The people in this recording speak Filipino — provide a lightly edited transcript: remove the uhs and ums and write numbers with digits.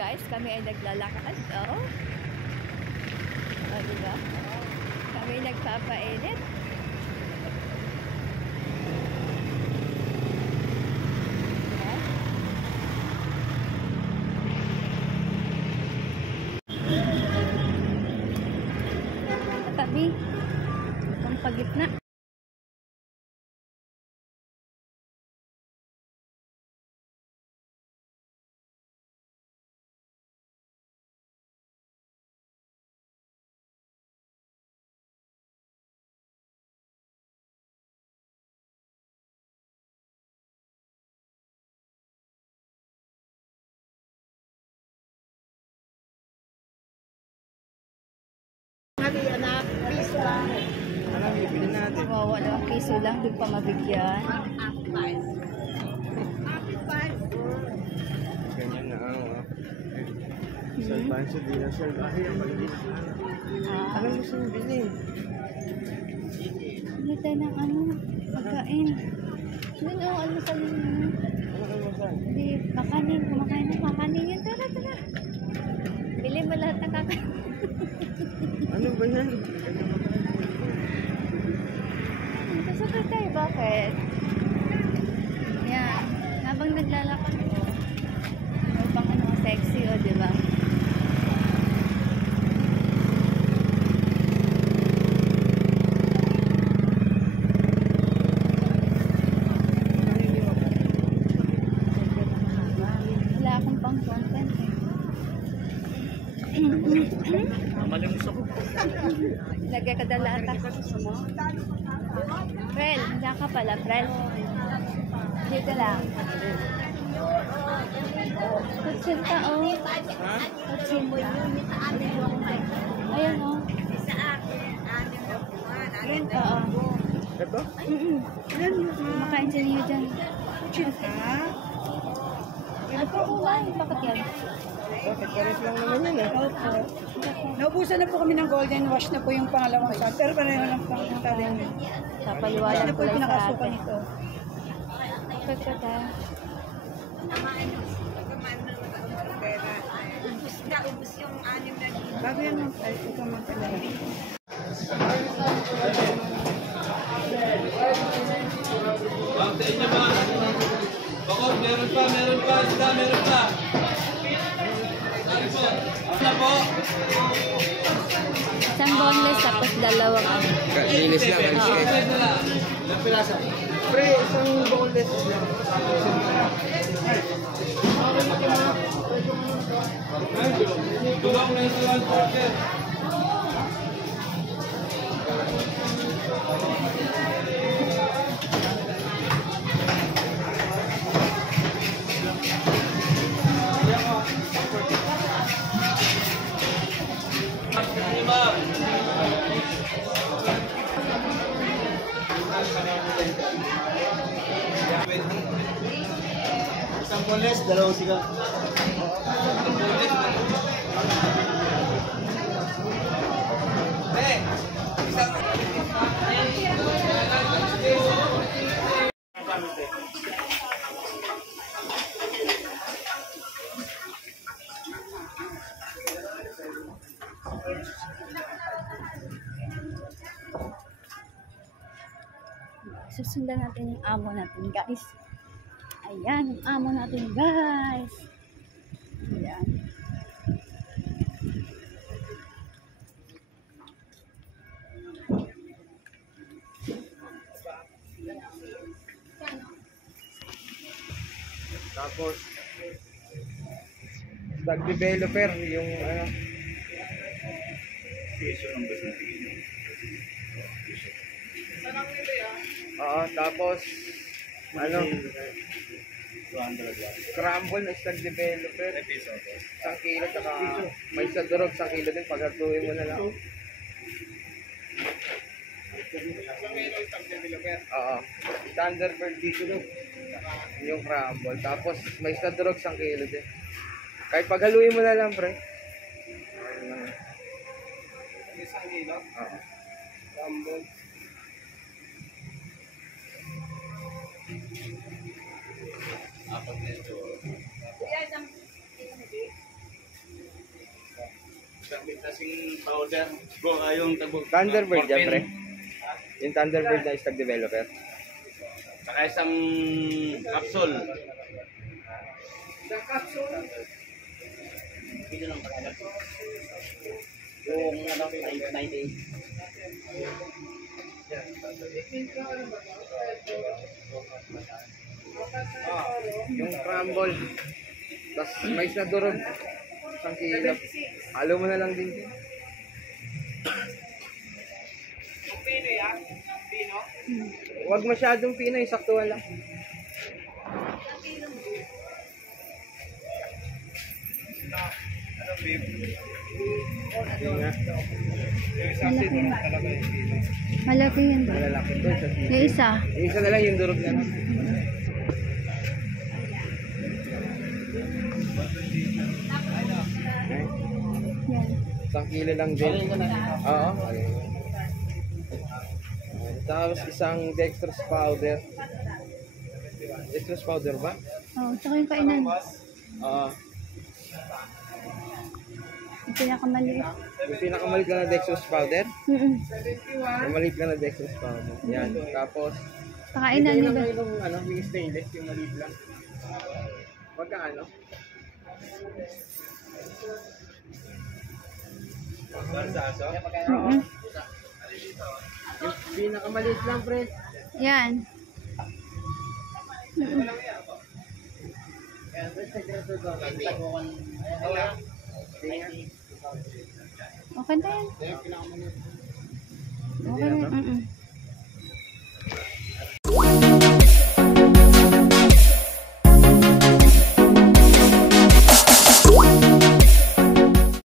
guys, kami ay naglalakad. Oh. Oh, diba? Kami nagpapainit. Katabi. Itong pagitna. Anak, piso lang. Anong bibili natin? Wow, 2 piso lang, di pa mabigyan. Ganyan na ang salbanso din na sir. Ay, ang maliit. Anong gusto mo bilhin? Hindi tayo ng pagkain. Yun ano sa inyo? Ano kayo masan? Hindi, kakanin. Kumakain na kakanin yun. Tara. Bili mo lahat ng kakanin. Ano ba yan? Kasabay tayo, bakit? Yan. Habang naglalakad ko, may pang sexy, o, diba? Wala akong pang content, eh. Malimus ako. Lagay ka dalata. Frel, diyan ka pala, Frel. Dito lang. Kutsin ka, oh. Ha? Kutsin. Ayan, oh. Oo. Ito? Makain siya niyo dyan. Kutsin ka? Ano po kulay? Bakit yan? Bakit pares lang naman yan eh? Opo. Naubusan na po kami ng golden wash na po yung pangalawang shot. Pero pareho lang po ang tarin. Kapaliwanag Na ko po yung lang sa pinakasuka atin. nito. Kapag ka tayo. Bago yan ma'am. Ay, ito ma'am pala. Bang sa inyo ba? Bakit? Meron pa. Sila, meron pa. Sorry po. Ano po? Isang boneless tapos dalawang Linis lang. Oo. Bakit na lang? Ilang piraso? Pre, isang boneless lang. Tulong na ito lang porter. Ano ba? Isang boneless, dalawang sigaw. Eh, isang... Susundan natin yung amo natin, guys. Ayan, yung amo natin, guys. Ayan. Tapos, stock developer, yung Oo, tapos, scramble na stock developer. 1 kilo, tsaka may sa durog, 1 kilo din, paghatuin mo na lang. Oo, Thunderbird dito yung crumble. Tapos may sa durog 1 kilo din. Kahit paghaluin mo na lang, pre. 1 kilo? Oo. Crumble. Apat na ito. Kasing powder. Go yung tagbo. Thunderbird yan, pre. Yung Thunderbird na stock developer. Saka isang capsule. Yung ano, 98. Yung crumble. Tapos mais na durog. 1 kilo. Halo mo na lang din. Huwag masyadong Pinoy, saktuhan lang. Yun nga. Malaki yun. Malaki yun. Malalaki to. Sa Yung isa. yung isa na lang yung durog na lang. Okay. Yan. 1 kilo lang din. Oo. Tapos isang dextrose powder. Dextrose powder ba? Oh, tsaka yung kainan. Oo. Yung pinakamaliit. Yung pinakamaliit ka na dextrose powder. Mm-mm. Maliit ka na dextrose powder. Yan. Tapos, Pakainan ito niyo ba? yung stainless, yung maliit lang. Magkano? Mm-mm. Yung pinakamaliit lang, pre. Yan. Mm-mm. Okay na yan. Okay na. Mm-mm.